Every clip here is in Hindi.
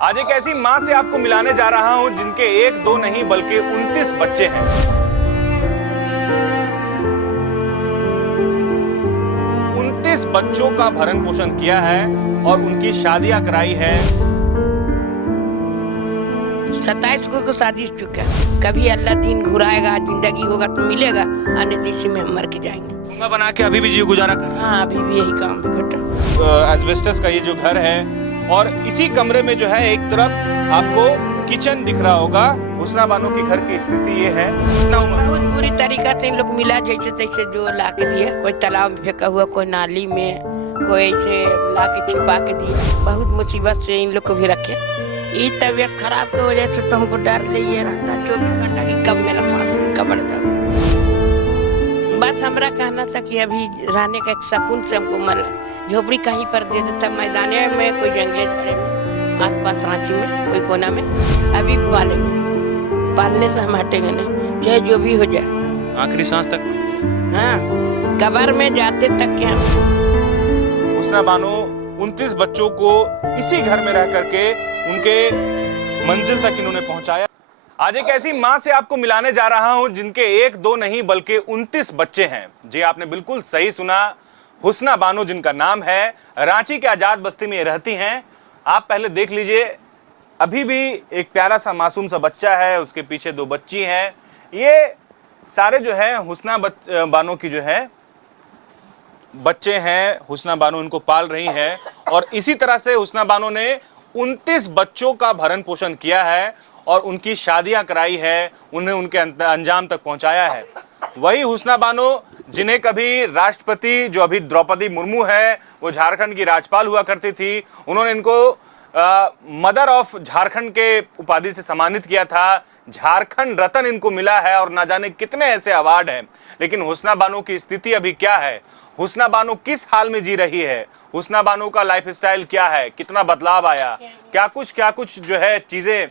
आज एक ऐसी मां से आपको मिलाने जा रहा हूं जिनके एक दो नहीं बल्कि 29 बच्चे हैं। 29 बच्चों का भरण पोषण किया है और उनकी शादियां कराई है। 27 को शादी चुका है। कभी अल्लाह दिन घुराएगा, जिंदगी होगा तो मिलेगा, आने तो इसी में हम मर के जाएंगे। ठोंगा बना के अभी भी जी गुजारा कर रहे हैं। हाँ, अभी भी यही काम है बेटा। एस्बेस्टस का ये जो घर है और इसी कमरे में जो है एक तरफ आपको किचन दिख रहा होगा। हुस्ना बानो की घर की स्थिति ये है। बहुत बुरी तरीका से इन लोग मिला, जैसे तैसे जो ला के दिया, कोई तालाब में फेंका हुआ, कोई नाली में, कोई ऐसे ला के छिपा के दिया। बहुत मुसीबत से इन लोग को भी रखे। ये तबीयत खराब की वजह से तो हमको डर ये रहता 24 घंटा की कब मेरा सांस कब बढ़ जाएगा। बस हमारा कहना था कि अभी रहने का एक सुकून से हमको मर झोपड़ी कहीं पर दे देता, मैदाने में, कोई जंगले झाड़े में, आसपास रांची में, कोई कोना में। अभी पालेंगे, पालने से हम हटेंगे नहीं, चाहे जो भी हो जाए, आखिरी सांस तक। हाँ, कब्र में जाते तक क्या। हुस्ना बानो 29 बच्चों को इसी घर में रह करके उनके मंजिल तक इन्होंने पहुंचाया। आज एक ऐसी मां से आपको मिलाने जा रहा हूं जिनके एक दो नहीं बल्कि 29 बच्चे हैं। जी आपने बिल्कुल सही सुना, हुस्ना बानो जिनका नाम है। रांची के आजाद बस्ती में रहती हैं। आप पहले देख लीजिए, अभी भी एक प्यारा सा मासूम सा बच्चा है, उसके पीछे दो बच्ची हैं। ये सारे जो है हुस्ना बानो की जो है बच्चे हैं। हुस्ना बानो इनको पाल रही है और इसी तरह से हुस्ना बानो ने 29 बच्चों का भरण पोषण किया है और उनकी शादियां कराई है, उन्हें उनके अंजाम तक पहुंचाया है। वही हुस्ना बानो जिन्हें कभी राष्ट्रपति, जो अभी द्रौपदी मुर्मू है, वो झारखंड की राज्यपाल हुआ करती थी, उन्होंने इनको मदर ऑफ झारखंड के उपाधि से सम्मानित किया था। झारखंड रत्न इनको मिला है और ना जाने कितने ऐसे अवार्ड हैं। लेकिन हुस्ना बानो की स्थिति अभी क्या है, हुस्ना बानो किस हाल में जी रही है, हुस्ना बानो का लाइफस्टाइल क्या है, कितना बदलाव आया, क्या कुछ जो है चीजें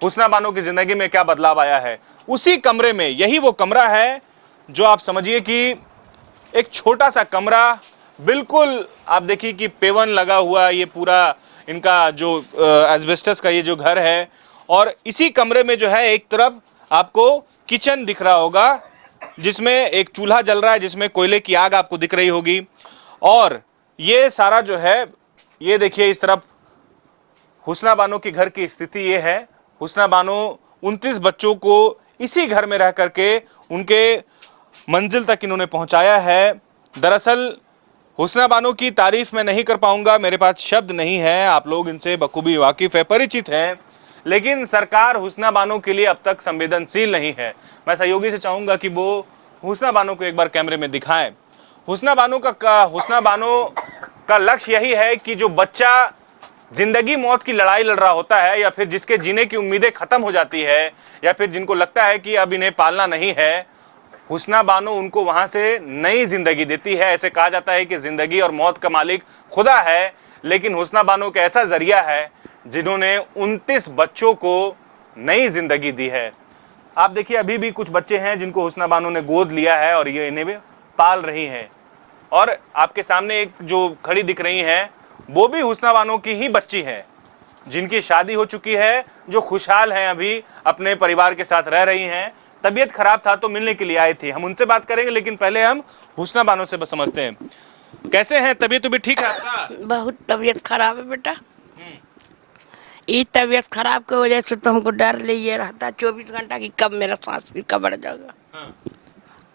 हुस्ना बानो की जिंदगी में क्या बदलाव आया है। उसी कमरे में, यही वो कमरा है जो आप समझिए कि एक छोटा सा कमरा, बिल्कुल आप देखिए कि पेवन लगा हुआ ये पूरा इनका जो एस्बेस्टस का ये जो घर है। और इसी कमरे में जो है एक तरफ आपको किचन दिख रहा होगा जिसमें एक चूल्हा जल रहा है, जिसमें कोयले की आग आपको दिख रही होगी। और ये सारा जो है, ये देखिए इस तरफ हुस्ना बानो की घर की स्थिति ये है। हुस्ना बानो 29 बच्चों को इसी घर में रह करके उनके मंजिल तक इन्होंने पहुंचाया है। दरअसल हुस्ना बानो की तारीफ मैं नहीं कर पाऊंगा, मेरे पास शब्द नहीं है, आप लोग इनसे बखूबी वाकिफ है, परिचित हैं। लेकिन सरकार हुस्ना बानो के लिए अब तक संवेदनशील नहीं है। मैं सहयोगी से चाहूंगा कि वो हुस्ना बानो को एक बार कैमरे में दिखाएं। हुस्ना बानो का लक्ष्य यही है कि जो बच्चा जिंदगी मौत की लड़ाई लड़ रहा होता है, या फिर जिसके जीने की उम्मीदें खत्म हो जाती है, या फिर जिनको लगता है कि अब इन्हें पालना नहीं है, हुस्ना बानो उनको वहां से नई जिंदगी देती है। ऐसे कहा जाता है कि जिंदगी और मौत का मालिक खुदा है, लेकिन हुस्ना बानो का ऐसा जरिया है जिन्होंने 29 बच्चों को नई जिंदगी दी है। आप देखिए अभी भी कुछ बच्चे हैं जिनको हुस्ना बानो ने गोद लिया है और ये इन्हें भी पाल रही हैं। और आपके सामने एक जो खड़ी दिख रही हैं, वो भी हुस्ना बानो की ही बच्ची है, जिनकी शादी हो चुकी है, जो खुशहाल हैं, अभी अपने परिवार के साथ रह रही हैं। तबीयत खराब था तो मिलने के लिए आई थी, हम उनसे बात करेंगे, लेकिन पहले हम हुस्ना बानो से समझते हैं। कैसे हैं, तबीयत भी ठीक है आपका? बहुत तबीयत खराब है बेटा। ये तबीयत खराब की वजह से तो हमको डर ये रहता 24 घंटा की कब मेरा सांस भी कब बढ़ जाएगा। हाँ।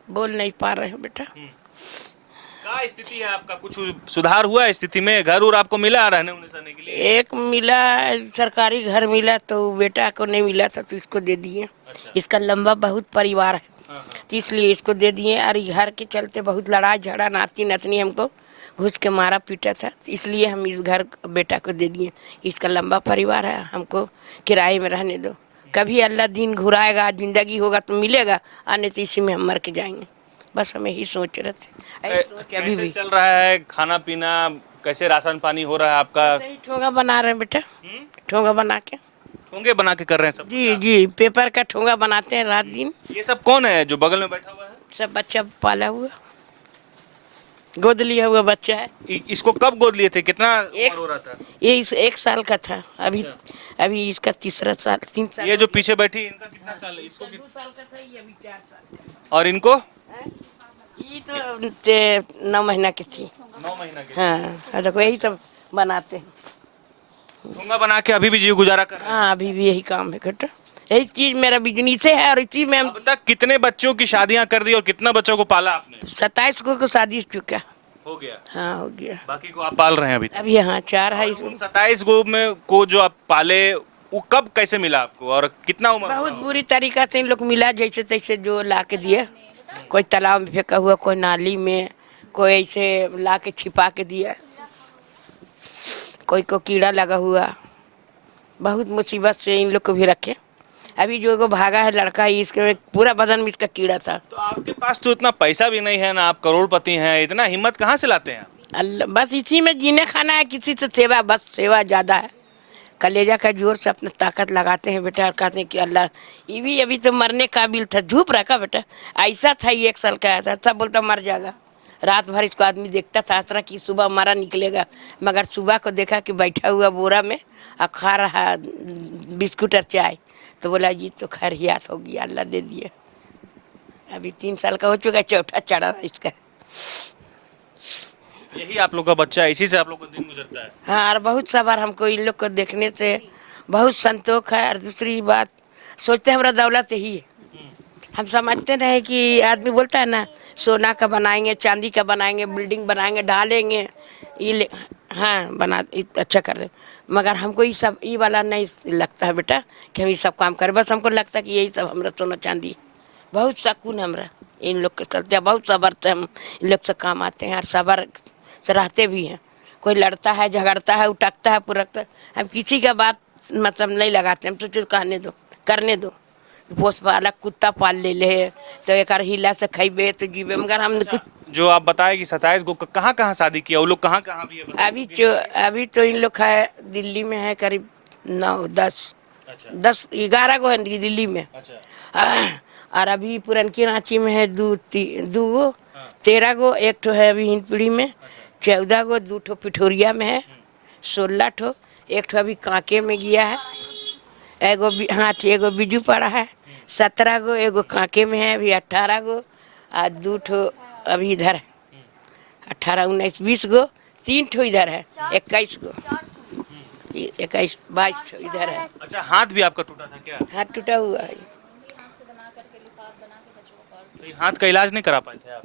बोल नहीं पा रहे हो बेटा। क्या स्थिति है आपका, कुछ सुधार हुआ है स्थिति में? घर और आपको मिला रहने सहने के लिए? एक मिला, सरकारी घर मिला, तो बेटा को नहीं मिला था तो इसको दे दिए। अच्छा। इसका लंबा बहुत परिवार है। हाँ। तो इसलिए इसको दे दिए। और घर के चलते बहुत लड़ाई झगड़ा, नाती नतनी हमको घुस के मारा पीटा था, इसलिए हम इस घर बेटा को दे दिए। इसका लंबा परिवार है, हमको किराए में रहने दो। कभी अल्लाह दिन घुराएगा, जिंदगी होगा तो मिलेगा, आने तो इसी में हम मर के जाएंगे। बस हमें ही सोच रहे थे। अभी भी चल रहा है खाना पीना, कैसे राशन पानी हो रहा है आपका? ठोंगा बना रहे हैं बेटा, ठोंगा बना के, ठोंगे बना के कर रहे हैं सब? जी जी, पेपर का ठोंगा बनाते हैं रात दिन। ये सब कौन है जो बगल में बैठा हुआ है? सब बच्चा पाला हुआ। गोद लिया हुआ बच्चा है। इसको कब गोद लिए थे, कितना एक उम्र हो रहा था? ये इस 1 साल का था अभी। अच्छा। अभी इसका तीसरा साल 3 साल। ये जो पीछे बैठी इनका कितना साल है? इसको 2 साल का था, ये अभी 4 साल और इनको का है। ये तो 9 महीना की थी। 9 महीना के। हाँ देखो यही सब बनाते हैं। ठोंगा बना के अभी भी जीव गुजारा कर रहे हैं। हाँ अभी भी यही काम है बेटा, यही चीज मेरा बिजनेस है और इसी में हम अब तक कितने बच्चों की शादियां कर दी और कितना बच्चों को पाला आपने? 27 को शादी चुका। हो गया। हाँ हो गया। बाकी को आप पाल रहे हैं अभी तक? अभी यहाँ 4 है और इसमें। उन 27 गो में को जो आप पाले वो कब कैसे मिला आपको और कितना उम्र बहुत हुआ? बुरी तरीका से इन लोग मिला, जैसे तैसे जो ला के दिया। कोई तालाब में फेंका हुआ, कोई नाली में, कोई ऐसे ला के छिपा के दिया, कोई को कीड़ा लगा हुआ। बहुत मुसीबत से इन लोग को भी रखे। अभी जो एगो भागा है लड़का, इसके पूरा बदन में इसका कीड़ा था। तो आपके पास तो इतना पैसा भी नहीं है ना, आप करोड़पति हैं, इतना हिम्मत कहाँ से लाते हैं आप? अल्लाह, बस इसी में जीने खाना है, किसी से सेवा, बस सेवा ज़्यादा है। कलेजा का जोर से अपना ताकत लगाते हैं बेटा और कहते हैं कि अल्लाह, ये भी अभी तो मरने काबिल था, झूप रखा बेटा। ऐसा था, ये 1 साल का आया था, सब बोलता मर जाएगा। रात भर इसको आदमी देखता था तरह कि सुबह मरा निकलेगा, मगर सुबह को देखा कि बैठा हुआ बोरा में और खा रहा बिस्कुट और चाय, तो बोला ये तो खैरियत हो गया, अल्लाह दे दिया। अभी 3 साल का हो चुका है, चौथा चढ़ा इसका। यही आप लोग का बच्चा है, इसी से आप लोग का दिन गुजरता है? हाँ, और बहुत सवार हमको इन लोग को देखने से बहुत संतोष है। और दूसरी बात, सोचते हमारा दौलत यही है। हम समझते रहे कि आदमी बोलता है ना, सोना का बनाएंगे, चांदी का बनाएंगे, बिल्डिंग बनाएंगे, ढालेंगे, हाँ बना अच्छा कर दे, मगर हमको ये सब ये वाला नहीं लगता है बेटा कि हम ये सब काम करें। बस हमको लगता है कि यही सब हमारा सोना चांदी। बहुत सकून हमारा इन लोग के चलते, बहुत सबर से हम इन लोग से काम आते हैं और सबर से रहते भी हैं। कोई लड़ता है, झगड़ता है, उटकता है, पुरकता है, हम किसी का बात मतलब नहीं लगाते। हम सोचे कहने दो, करने दो। पोस पाला कुत्ता पाल ले तो एक हिला से खैबे तो जीबे, मगर हम कुछ। जो आप बताए कि 27 गो कहाँ कहाँ शादी किया, वो लोग कहाँ कहाँ भी है बताइए? अभी तो इन लोग है दिल्ली में है, करीब 9-10 अच्छा 10-11 गो है दिल्ली में। अच्छा। और अभी पुरनकी रांची में है 2 गो, 13 गो, एक ठो है अभी हिंदपीढ़ी में, 14 गो, 2 ठो पिठोरिया में है, 16 ठो, एक ठो अभी कांके में गया है, एगो हाँ एगो बिजू पड़ा है, 17 गो, एगो कांके में है अभी 18 गो, और 2 ठो अभी इधर है, 18, 19, 20 गो, 3 ठो इधर है, 21 गो, 21, 22 ठो इधर है। अच्छा, हाथ भी आपका टूटा था क्या? हाथ टूटा हुआ है। तो ये हाथ का इलाज नहीं करा पाए थे आप?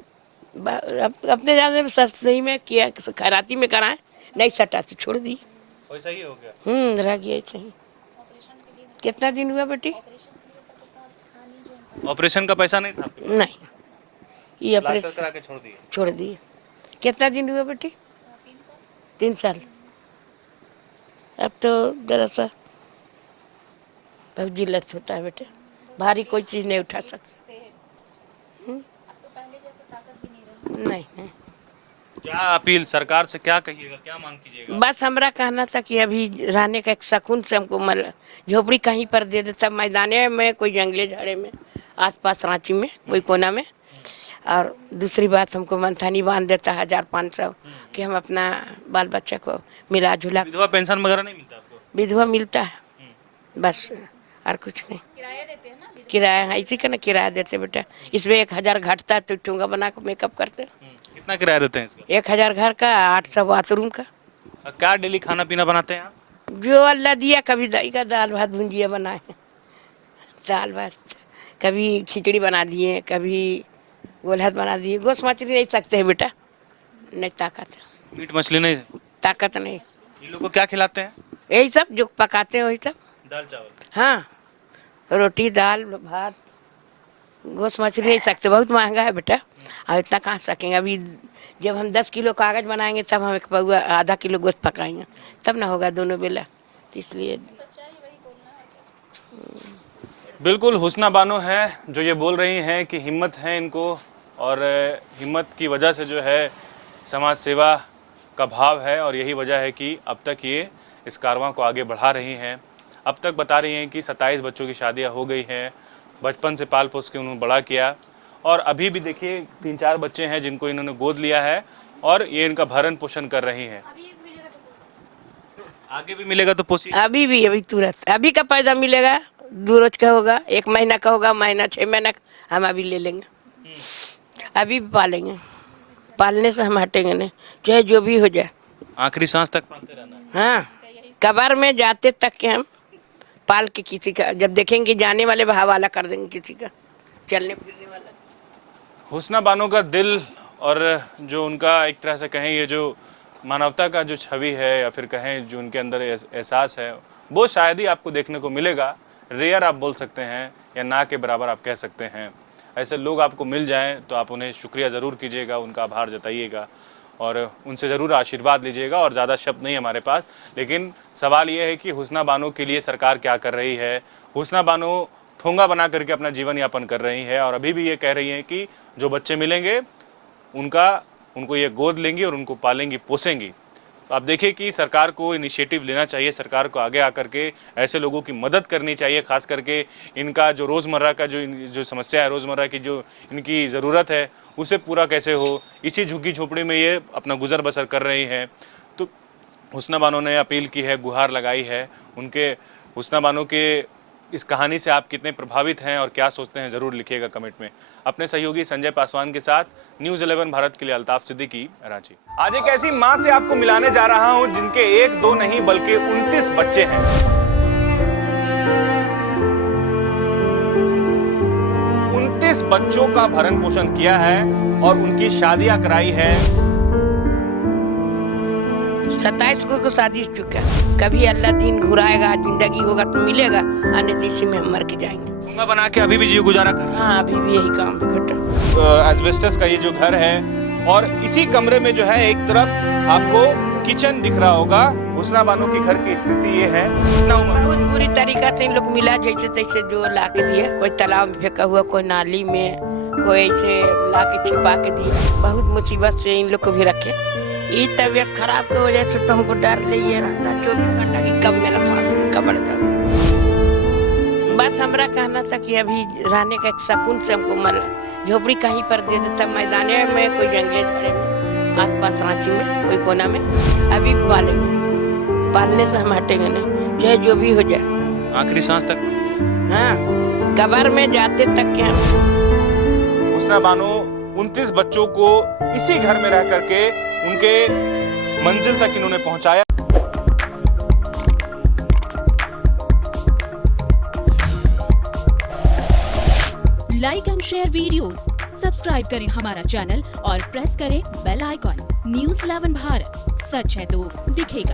अपने जाने में सस्ती में किया, खैराती में कराए, नहीं सटा तो छोड़ दिए। वैसा ही हो गया? रह गया सही। कितना दिन हुआ बेटी? ऑपरेशन का पैसा नहीं था आपके पास? नहीं, ये प्लास्टर ऑपरेशन करा के छोड़ दिए? छोड़ दिए। कितना दिन हुआ बेटी? 3 साल। अब तो जरा सा बहुत जिल्लत होता है बेटे, भारी कोई चीज़ नहीं उठा सकता। नहीं नहीं। क्या अपील सरकार से क्या कहिएगा, क्या मांग कीजिएगा? बस हमरा कहना था कि अभी रहने का एक सुकून से हमको झोपड़ी कहीं पर दे देता, मैदाने में, कोई जंगले झाड़े में, आसपास रांची में कोई कोना में। और दूसरी बात, हमको मनथानी बांध देता 1500 कि हम अपना बाल बच्चा को मिला जुला। विधवा पेंशन वगैरह नहीं मिलता आपको? विधवा मिलता है बस, और कुछ नहीं। किराया है इसी का ना, किराया देते बेटा। इसमें 1000 घटता है तो ठूंगा बना के मेकअप करते। कितना किराया देते हैं इसका? 1000 घर का, 800 बाथरूम का। और क्या डेली खाना पीना बनाते हैं आप? जो अल्लाह दिया, कभी दही का दाल भात भुंजिया बनाए, दाल भात, कभी खिचड़ी बना दिए, कभी गोलहत बना दिए। गोश्त मछली नहीं सकते हैं बेटा, नहीं ताकत, मीट मछली नहीं? ताकत नहीं। ये लोग को क्या खिलाते हैं? यही सब जो पकाते हैं वही सब। दाल चावल? हाँ, रोटी दाल भात, गोश्त मछली नहीं सकते, बहुत महंगा है बेटा, और इतना कहाँ सकेंगे। अभी जब हम 10 किलो कागज बनाएंगे तब हम एक पौआ आधा किलो गोश्त पकाएंगे, तब ना होगा दोनों बेला। तो इसलिए बिल्कुल हुस्ना बानो है जो ये बोल रही हैं कि हिम्मत है इनको, और हिम्मत की वजह से जो है समाज सेवा का भाव है, और यही वजह है कि अब तक ये इस कारवां को आगे बढ़ा रही हैं। अब तक बता रही हैं कि 27 बच्चों की शादियां हो गई हैं, बचपन से पाल पोस के उन्होंने बड़ा किया, और अभी भी देखिए 3-4 बच्चे हैं जिनको इन्होंने गोद लिया है, और ये इनका भरण पोषण कर रही हैं। आगे भी मिलेगा तो पोसी अभी भी, अभी तुरंत अभी का पैदा मिलेगा, 2 रोज का होगा, 1 महीना का होगा, महीना 6 महीना का हम अभी ले लेंगे, अभी भी पालेंगे। पालने से हम हटेंगे नहीं, चाहे जो भी हो जाए। आखिरी सांस तक पालते रहना है। हाँ, कब्र में जाते तक के हम पाल के किसी का, जब देखेंगे जाने वाले हवाला कर देंगे किसी का, चलने फिरने वाला। हुस्ना बानो का दिल और जो उनका एक तरह से कहें ये जो मानवता का जो छवि है या फिर कहें जो उनके अंदर एहसास है, वो शायद ही आपको देखने को मिलेगा। रेयर आप बोल सकते हैं या ना के बराबर आप कह सकते हैं। ऐसे लोग आपको मिल जाएं तो आप उन्हें शुक्रिया ज़रूर कीजिएगा, उनका आभार जताइएगा और उनसे ज़रूर आशीर्वाद लीजिएगा। और ज़्यादा शब्द नहीं हमारे पास, लेकिन सवाल ये है कि हुस्ना बानो के लिए सरकार क्या कर रही है। हुस्ना बानो ठोंगा बना करके अपना जीवन यापन कर रही है और अभी भी ये कह रही हैं कि जो बच्चे मिलेंगे उनको ये गोद लेंगी और उनको पालेंगी, पोसेंगी। तो आप देखिए कि सरकार को इनिशिएटिव लेना चाहिए, सरकार को आगे आकर के ऐसे लोगों की मदद करनी चाहिए, खास करके इनका जो रोज़मर्रा का जो समस्या है, रोज़मर्रा की जो इनकी ज़रूरत है उसे पूरा कैसे हो, इसी झुग्गी झोपड़ी में ये अपना गुजर बसर कर रही हैं। तो हुस्ना बानो ने अपील की है, गुहार लगाई है। उनके हुस्ना बानो के इस कहानी से आप कितने प्रभावित हैं और क्या सोचते हैं, ज़रूर लिखिएगा कमेंट में। अपने सहयोगी संजय पासवान के साथ न्यूज़ 11 भारत के लिए अल्ताफ सिद्दीकी, रांची। आज एक ऐसी मां से आपको मिलाने जा रहा हूं जिनके 1-2 नहीं बल्कि 29 बच्चे हैं। 29 बच्चों का भरण पोषण किया है और उनकी शादियां कराई है। 27 को शादी हो चुका है। कभी अल्लाह दिन घुराएगा, जिंदगी होगा तो मिलेगा, अन्य तो इसी में हम मर के जाएंगे। ठोंगा बना के अभी भी जी गुजारा कर रहे हैं। हाँ, अभी भी यही काम है बेटा। एस्बेस्टस का ये जो घर है और इसी कमरे में जो है एक तरफ आपको किचन दिख रहा होगा। हुस्ना बानो के घर की स्थिति ये है। कितना उम्र? बहुत बुरी तरीका से इन लोग मिला, जैसे तैसे जो ला के दिए, कोई तालाब में फेंका हुआ, कोई नाली में, कोई ऐसे ला के छिपा के दिए। बहुत मुसीबत से इन लोग को भी रखे। ये तबीयत खराब की वजह से तो हमको डर लिए रहता 24 घंटा की कब मेरा सांस कब जाए। बस हमारा कहना था कि अभी रहने का एक सुकून से हमको मर झोपड़ी कहीं पर दे दे, सब मैदाने में, कोई जंगले झाड़े में, आसपास रांची में कोई कोना में। अभी पालेंगे, पालने से हम हटेंगे नहीं, चाहे जो भी हो जाए। आखिरी सांस तक। हाँ, कब्र में जाते तक के हम। हुस्ना बानो 29 बच्चों को इसी घर में रह करके उनके मंजिल तक इन्होंने पहुंचाया। Like and share videos, subscribe करें हमारा चैनल और प्रेस करें बेल आइकॉन। न्यूज़ 11 भारत, सच है तो दिखेगा।